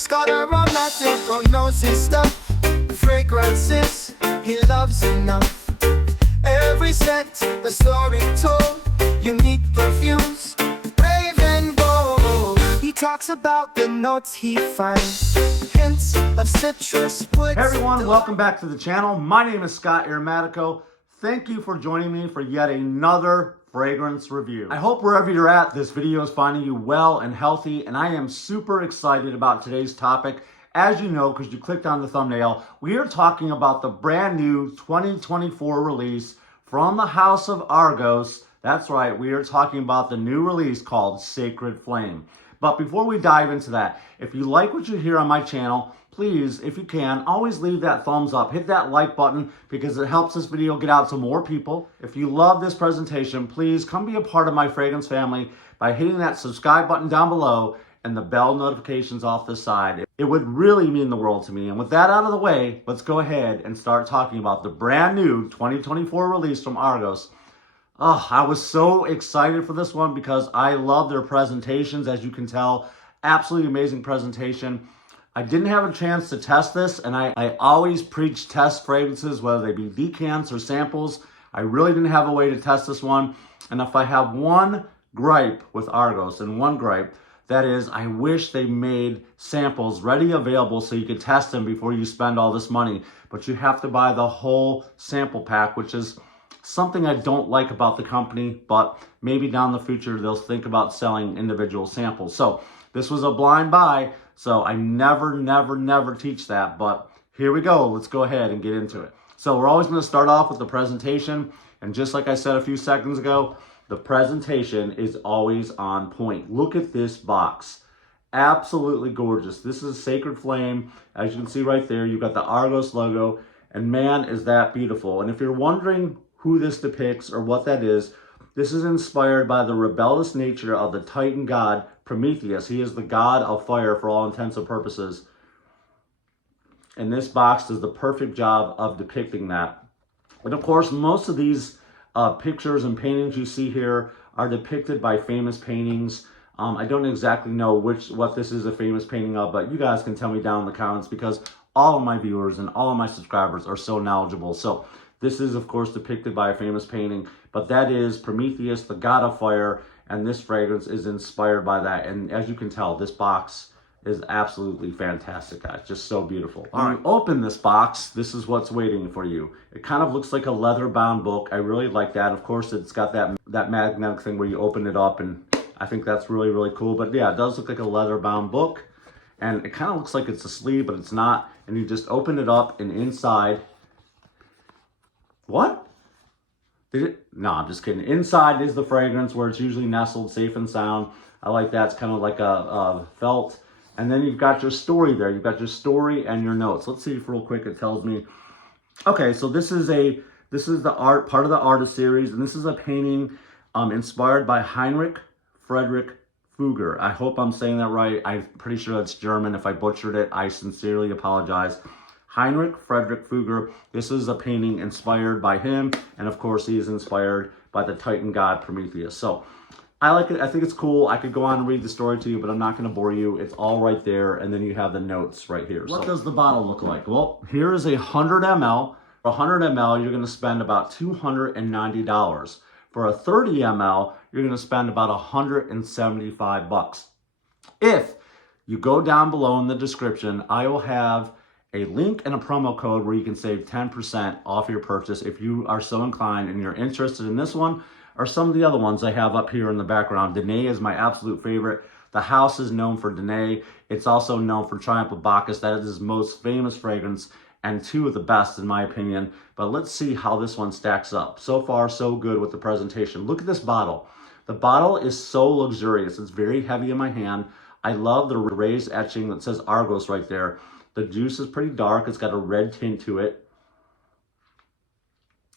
Scott Aromatico knows his stuff. Fragrances he loves enough. Every scent, the story told. Unique perfumes, brave and bold. He talks about the notes he finds. Hints of citrus wood. Hey everyone, welcome back to the channel. My name is Scott Aromatico. Thank you for joining me for yet another fragrance review. I hope wherever you're at, this video is finding you well and healthy, and I am super excited about today's topic. As you know, because you clicked on the thumbnail, we are talking about the brand new 2024 release from the house of Argos. That's right, we are talking about the new release called Sacred Flame. But before we dive into that, if you like what you hear on my channel, please, if you can, always leave that thumbs up. Hit that like button because it helps this video get out to more people. If you love this presentation, please come be a part of my fragrance family by hitting that subscribe button down below and the bell notifications off the side. It would really mean the world to me. And with that out of the way, let's go ahead and start talking about the brand new 2024 release from Argos. Oh, I was so excited for this one because I love their presentations. As you can tell, absolutely amazing presentation. I didn't have a chance to test this, and I always preach test fragrances, whether they be decants or samples. I really didn't have a way to test this one. And if I have one gripe with Argos, and one gripe, that is, I wish they made samples ready available so you could test them before you spend all this money. But you have to buy the whole sample pack, which is something I don't like about the company, but maybe down the future they'll think about selling individual samples. So this was a blind buy, so I never teach that, but here we go. Let's go ahead and get into it. So we're always going to start off with the presentation, and just like I said a few seconds ago, the presentation is always on point. Look at this box. Absolutely gorgeous. This is Sacred Flame. As you can see right there, you've got the Argos logo, and man, is that beautiful. And if you're wondering who this depicts or what that is, this is inspired by the rebellious nature of the Titan god Prometheus. He is the god of fire for all intents and purposes. And this box does the perfect job of depicting that. And of course, most of these pictures and paintings you see here are depicted by famous paintings. I don't exactly know what this is a famous painting of, but you guys can tell me down in the comments because all of my viewers and all of my subscribers are so knowledgeable. So this is, of course, depicted by a famous painting, but that is Prometheus, the god of fire, and this fragrance is inspired by that. And as you can tell, this box is absolutely fantastic, guys. Just so beautiful. When you open this box, this is what's waiting for you. It kind of looks like a leather-bound book. I really like that. Of course, it's got that magnetic thing where you open it up, and I think that's really cool. But yeah, it does look like a leather-bound book, and it kind of looks like it's a sleeve, but it's not. And you just open it up, and inside... What? Did it? No, I'm just kidding. Inside is the fragrance where it's usually nestled, safe and sound. I like that. It's kind of like a felt. And then you've got your story there. You've got your story and your notes. Let's see if real quick it tells me. Okay, so this is the art, part of the artist series, and this is a painting inspired by Heinrich Friedrich Fugger. I hope I'm saying that right. I'm pretty sure that's German. If I butchered it, I sincerely apologize. Heinrich Friedrich Fugger. This is a painting inspired by him, and of course he is inspired by the Titan god Prometheus. So I like it. I think it's cool. I could go on and read the story to you, but I'm not going to bore you. It's all right there, and then you have the notes right here. What does the bottle look like? Well, here is a 100 ml. For 100 ml, you're going to spend about $290. For a 30 ml, you're going to spend about $175. If you go down below in the description, I will have a link and a promo code where you can save 10% off your purchase if you are so inclined and you're interested in this one or some of the other ones I have up here in the background. Danae is my absolute favorite. The house is known for Danae. It's also known for Triumph of Bacchus. That is his most famous fragrance and two of the best in my opinion. But let's see how this one stacks up. So far, so good with the presentation. Look at this bottle. The bottle is so luxurious. It's very heavy in my hand. I love the raised etching that says Argos right there. The juice is pretty dark. It's got a red tint to it.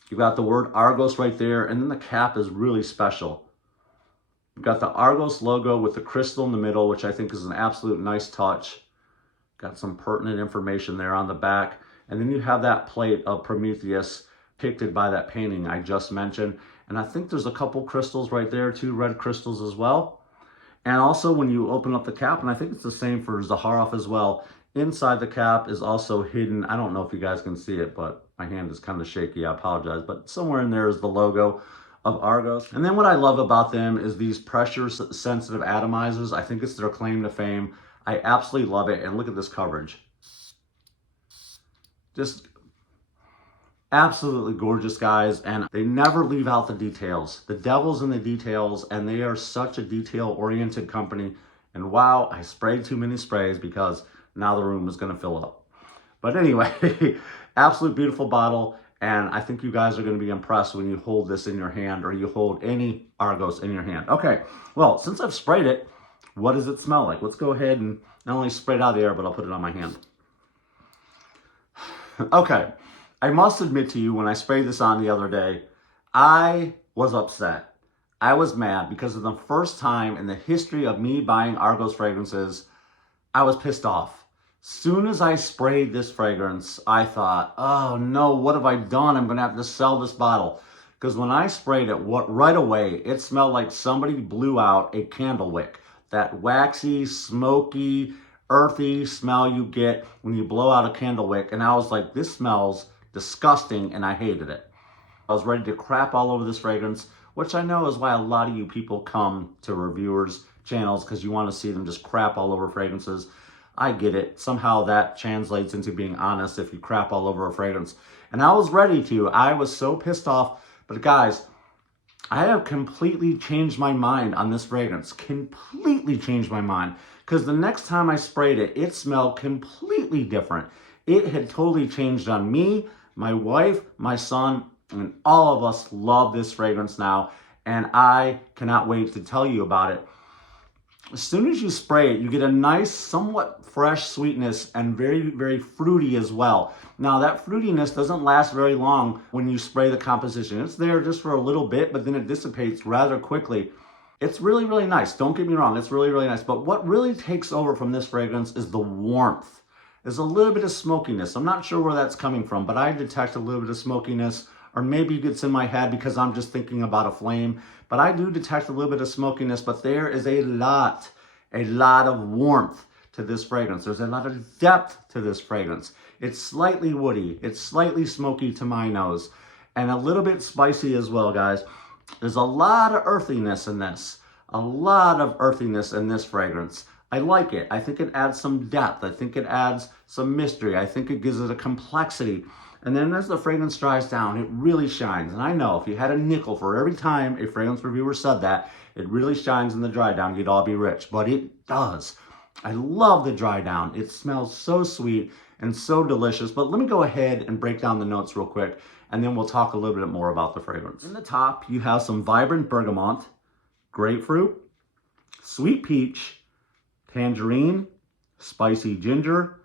You've got the word Argos right there, and then the cap is really special. You've got the Argos logo with the crystal in the middle, which I think is an absolute nice touch. Got some pertinent information there on the back. And then you have that plate of Prometheus depicted by that painting I just mentioned. And I think there's a couple crystals right there, two red crystals as well. And also when you open up the cap, and I think it's the same for Zaharoff as well, inside the cap is also hidden. I don't know if you guys can see it, but my hand is kind of shaky. I apologize. But somewhere in there is the logo of ARGOS. And then what I love about them is these pressure sensitive atomizers. I think it's their claim to fame. I absolutely love it. And look at this coverage. Just absolutely gorgeous, guys. And they never leave out the details. The devil's in the details, and they are such a detail-oriented company. And wow, I sprayed too many sprays because now the room is going to fill up. But anyway, absolute beautiful bottle. And I think you guys are going to be impressed when you hold this in your hand, or you hold any ARGOS in your hand. Okay, well, since I've sprayed it, what does it smell like? Let's go ahead and not only spray it out of the air, but I'll put it on my hand. Okay, I must admit to you, when I sprayed this on the other day, I was upset. I was mad because of the first time in the history of me buying ARGOS fragrances, I was pissed off. Soon as I sprayed this fragrance, I thought, oh no, what have I done? I'm gonna have to sell this bottle. Because when I sprayed it, right away, it smelled like somebody blew out a candle wick. That waxy, smoky, earthy smell you get when you blow out a candle wick. And I was like, this smells disgusting, and I hated it. I was ready to crap all over this fragrance, which I know is why a lot of you people come to reviewers' channels, because you want to see them just crap all over fragrances. I get it. Somehow that translates into being honest if you crap all over a fragrance. And I was ready to. I was so pissed off. But guys, I have completely changed my mind on this fragrance. Completely changed my mind. Because the next time I sprayed it, it smelled completely different. It had totally changed on me, my wife, my son, and all of us love this fragrance now. And I cannot wait to tell you about it. As soon as you spray it, you get a nice, somewhat fresh sweetness and very, very fruity as well. Now, that fruitiness doesn't last very long when you spray the composition. It's there just for a little bit, but then it dissipates rather quickly. It's really, really nice. Don't get me wrong. It's really, really nice. But what really takes over from this fragrance is the warmth. There's a little bit of smokiness. I'm not sure where that's coming from, but I detect a little bit of smokiness. Or maybe it gets in my head because I'm just thinking about a flame. But I do detect a little bit of smokiness, but there is a lot of warmth to this fragrance. There's a lot of depth to this fragrance. It's slightly woody. It's slightly smoky to my nose. And a little bit spicy as well, guys. There's a lot of earthiness in this. A lot of earthiness in this fragrance. I like it. I think it adds some depth. I think it adds some mystery. I think it gives it a complexity. And then as the fragrance dries down, it really shines. And I know if you had a nickel for every time a fragrance reviewer said that, it really shines in the dry down, you'd all be rich. But it does. I love the dry down. It smells so sweet and so delicious. But let me go ahead and break down the notes real quick, and then we'll talk a little bit more about the fragrance. In the top, you have some vibrant bergamot, grapefruit, sweet peach, tangerine, spicy ginger,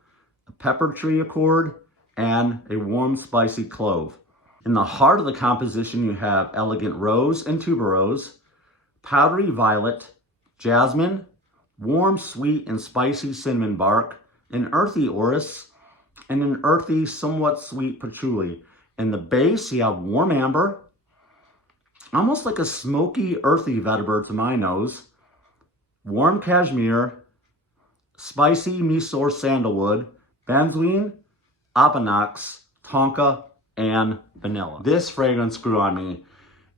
a pepper tree accord, and a warm spicy clove. In the heart of the composition, you have elegant rose and tuberose, powdery violet, jasmine, warm sweet and spicy cinnamon bark, an earthy orris, and an earthy, somewhat sweet patchouli. In the base, you have warm amber, almost like a smoky, earthy vetiver to my nose, warm cashmere, spicy Mysore sandalwood, benzoin, Abanax, tonka, and vanilla. This fragrance grew on me.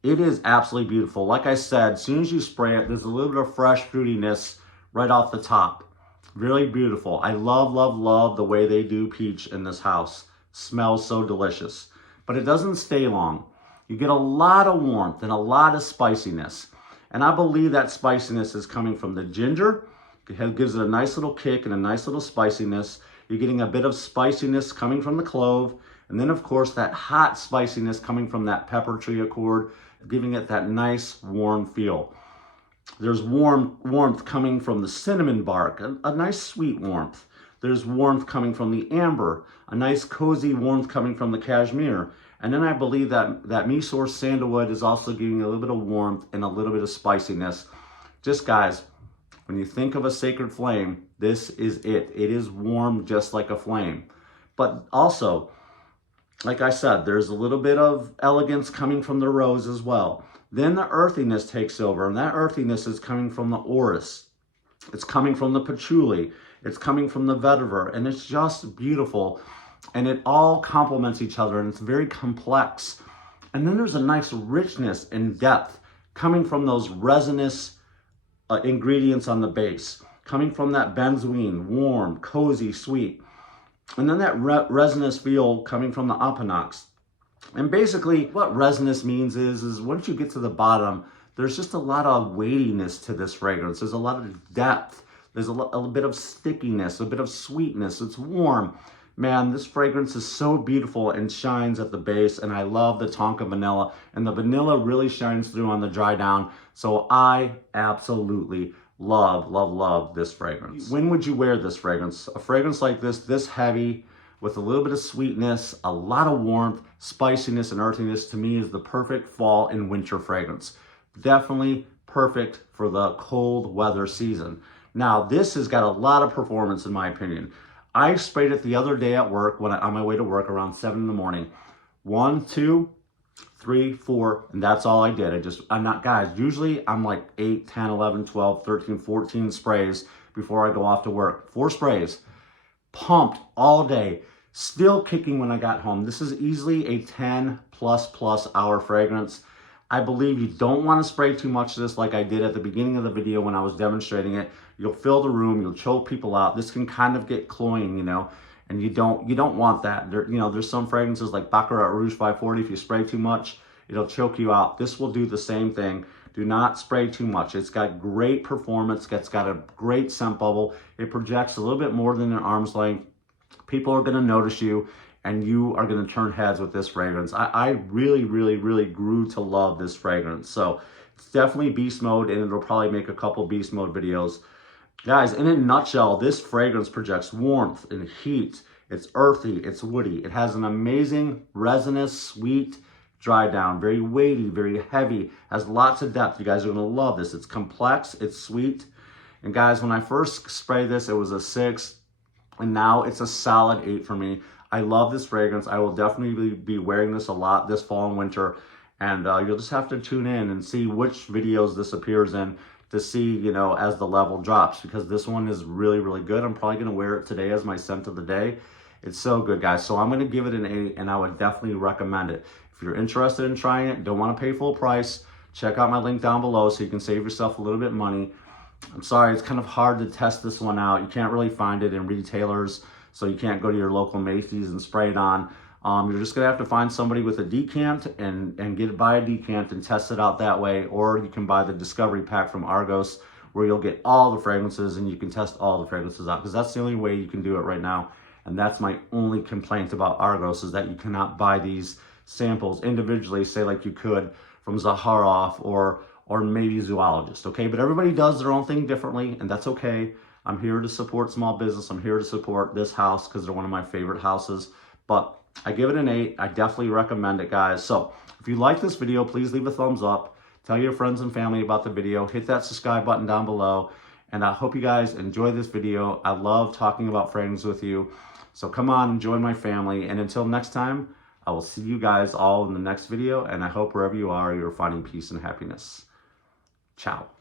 It is absolutely beautiful. Like I said, as soon as you spray it, there's a little bit of fresh fruitiness right off the top. Really beautiful. I love, love, love the way they do peach in this house. Smells so delicious. But it doesn't stay long. You get a lot of warmth and a lot of spiciness. And I believe that spiciness is coming from the ginger. It gives it a nice little kick and a nice little spiciness. You're getting a bit of spiciness coming from the clove. And then, of course, that hot spiciness coming from that pepper tree accord, giving it that nice, warm feel. There's warmth coming from the cinnamon bark, a nice, sweet warmth. There's warmth coming from the amber, a nice, cozy warmth coming from the cashmere. And then I believe that Mysore sandalwood is also giving a little bit of warmth and a little bit of spiciness. Just, guys, when you think of a sacred flame, this is it. It is warm just like a flame. But also, like I said, there's a little bit of elegance coming from the rose as well. Then the earthiness takes over, and that earthiness is coming from the orris, It's coming from the patchouli. It's coming from the vetiver, and it's just beautiful. And it all complements each other, and it's very complex. And then there's a nice richness and depth coming from those resinous ingredients on the base, coming from that benzoin, warm, cozy, sweet. And then that resinous feel coming from the Opinox. And basically what resinous means is once you get to the bottom, there's just a lot of weightiness to this fragrance. There's a lot of depth. There's a bit of stickiness, a bit of sweetness. It's warm. Man, this fragrance is so beautiful and shines at the base, and I love the Tonka vanilla, and the vanilla really shines through on the dry down. So I absolutely love this fragrance. When would you wear this fragrance? A fragrance like this heavy, with a little bit of sweetness, a lot of warmth, spiciness, and earthiness, to me is the perfect fall and winter fragrance. Definitely perfect for the cold weather season. Now, this has got a lot of performance in my opinion. I sprayed it the other day at work on my way to work around 7 in the morning. 1, 2, 3, 4, and that's all I did. I'm not, guys, usually I'm like 8, 10, 11, 12, 13, 14 sprays before I go off to work. 4 sprays, pumped all day, still kicking when I got home. This is easily a 10 plus hour fragrance. I believe you don't want to spray too much of this like I did at the beginning of the video when I was demonstrating it. You'll fill the room, you'll choke people out. This can kind of get cloying, you know, and you don't want that. There's some fragrances like Baccarat Rouge 540. If you spray too much, it'll choke you out. This will do the same thing. Do not spray too much. It's got great performance. It's got a great scent bubble. It projects a little bit more than an arm's length. People are going to notice you, and you are going to turn heads with this fragrance. I really grew to love this fragrance. So it's definitely beast mode, and it'll probably make a couple beast mode videos. Guys, in a nutshell, this fragrance projects warmth and heat. It's earthy, it's woody. It has an amazing resinous, sweet dry down, very weighty, very heavy, has lots of depth. You guys are gonna love this. It's complex, it's sweet. And guys, when I first sprayed this, it was a 6, and now it's a solid 8 for me. I love this fragrance. I will definitely be wearing this a lot this fall and winter. And you'll just have to tune in and see which videos this appears in to see, you know, as the level drops, because this one is really good. I'm probably gonna wear it today as my scent of the day. It's so good, guys. So I'm gonna give it an 8, and I would definitely recommend it. If you're interested in trying it, don't wanna pay full price, check out my link down below so you can save yourself a little bit of money. I'm sorry, it's kind of hard to test this one out. You can't really find it in retailers, so you can't go to your local Macy's and spray it on. You're just gonna have to find somebody with a decant and buy a decant and test it out that way, or you can buy the Discovery Pack from Argos, where you'll get all the fragrances and you can test all the fragrances out, because that's the only way you can do it right now. And that's my only complaint about Argos, is that you cannot buy these samples individually, say like you could from Zaharoff or maybe Zoologist, okay? But everybody does their own thing differently, and that's okay. I'm here to support small business. I'm here to support this house because they're one of my favorite houses. But I give it an 8. I definitely recommend it, guys. So if you like this video, please leave a thumbs up. Tell your friends and family about the video. Hit that subscribe button down below. And I hope you guys enjoy this video. I love talking about fragrances with you. So come on and join my family. And until next time, I will see you guys all in the next video. And I hope wherever you are, you're finding peace and happiness. Ciao.